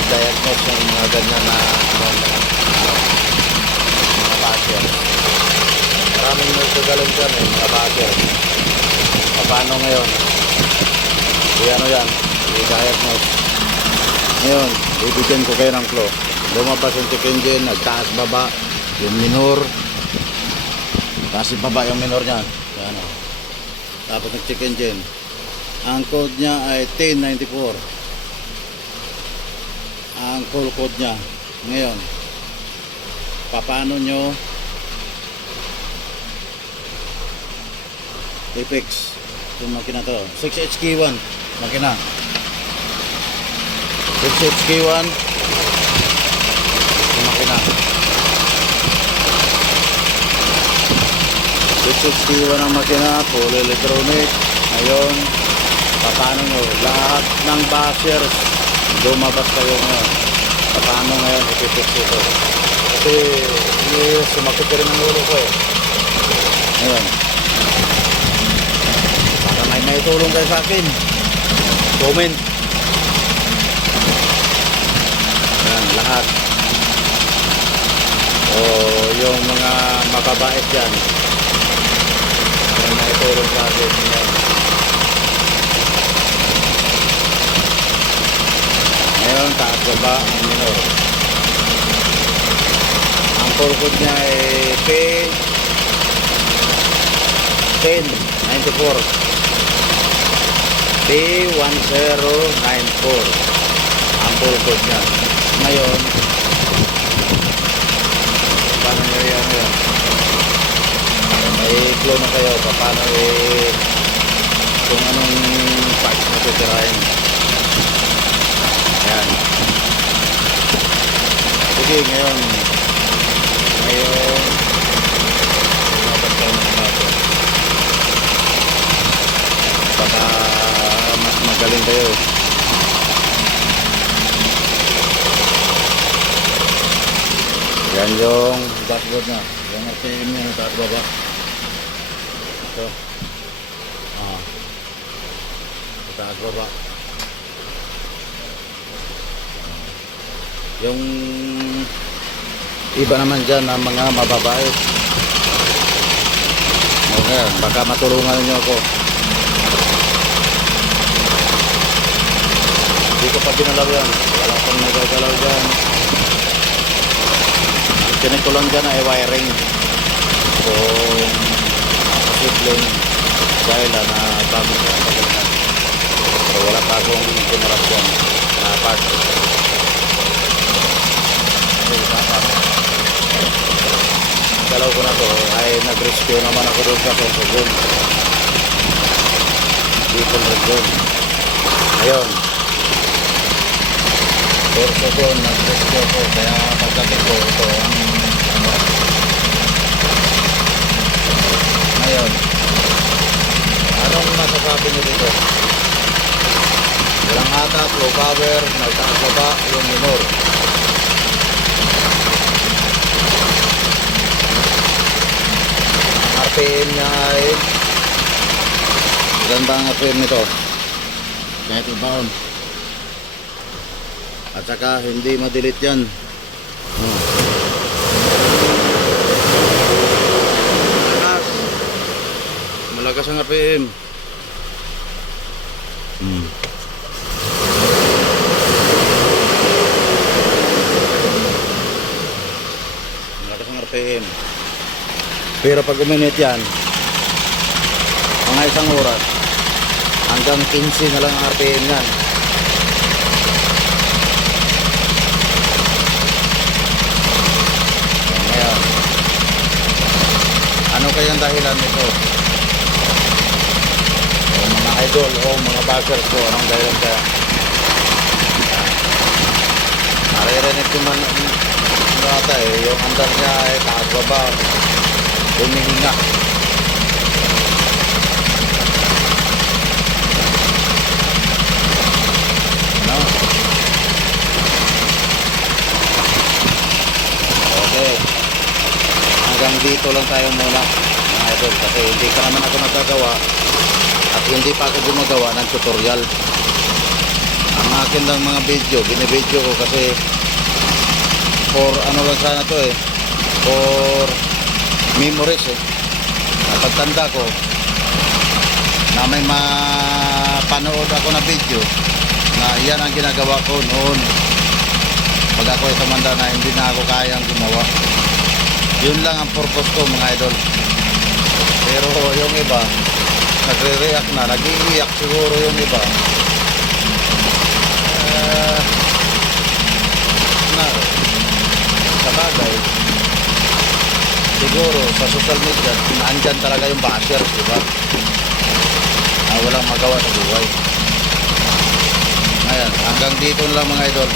diagnose ng mga ganyan na mga basher. Maraming nagkagaling dyan mga basher. Paano ngayon? Ano yan? I-diagnose. Ngayon, bibigyan ko kayo ng clue. Lumabas yung check engine, nagtaas baba, yung minor. Taas baba yung minor niyan. Yan o. Tapos nag-check engine. Ang code niya ay 1094. Ang full code niya. Ngayon, paano nyo i-fix yung makina to? 6HK1 makina. 6HK1 yung makina. 6HK1 ang makina, full electronic. Ngayon, paano nyo? Lahat ng bashers lumabas kayo ngayon. Paano ngayon i-fix ito? Kasi sumakit ka rin ang ulo ko eh. Ngayon, baka may tulong kayo sa akin. Comment. Ayan, lahat. O yung mga mababait dyan, may tulong sa akin. Ayan. Ngayon, taas baba ang minor. Ang full code niya ay P1094. P1094 ang full code niya. Ngayon, paano nyo yan ngayon? May clue na kayo paano kung anong parts na titirahin. Ayan. Sige, ngayon lumabas kayo ng bago. Baka mas magaling kayo. Yan yung dashboard na. Yung RPM niya na taas baba. Ito. Taas baba. Yung iba naman dyan na mga mababait. Okay, baka matulungan niyo ako. Hindi ko pa ginalaw yan. Wala pang nagagalaw dyan. Connect ko lang dyan ay wiring. Kung posibleng dahil na bago sa pagkakas. Pero wala pa akong kinarap dyan na part. Galaw ko na to ay nag-rescue naman ako doon sa Sorsogon. Dito doon. Ngayon, Sorsogon nag-rescue ako. Kaya pagdating ko ito ang ngayon, anong masasabi nyo dito? Walang atas, low power, nagtaas baba, yung minor. RPM niya ay ganda ang RPM nito kahit ibaon at saka hindi madelete yan. Malakas ang RPM. Malakas ang RPM. Pero pag uminit yan, mga isang oras, hanggang 15 na lang ang RPM yan. Ngayon, ano kayang dahilan nito? O mga idol o mga baggers ko, anong dahilan kaya? Naririnig ko man ata yung andar niya ay taas baba. Humihinga. No? Okay. Hanggang dito lang tayo muna mga idol kasi hindi pa naman ako nagagawa at hindi pa ako gumagawa ng tutorial. Ang ang akin lang mga video, binibideo ko kasi for ano lang sana to eh, for memories eh. Napagtanda ko na may mapanood ako na video na yan ang ginagawa ko noon pag ako ay tumanda na hindi na ako kayang gumawa. Yun lang ang purpose ko mga idol. Pero yung iba nagre-react na, nag-iiyak siguro yung iba. Na sa bagay siguro sa social media naandyan talaga yung bashers, di ba? Walang magawa sa buhay. Ayan, hanggang dito lang mga idol.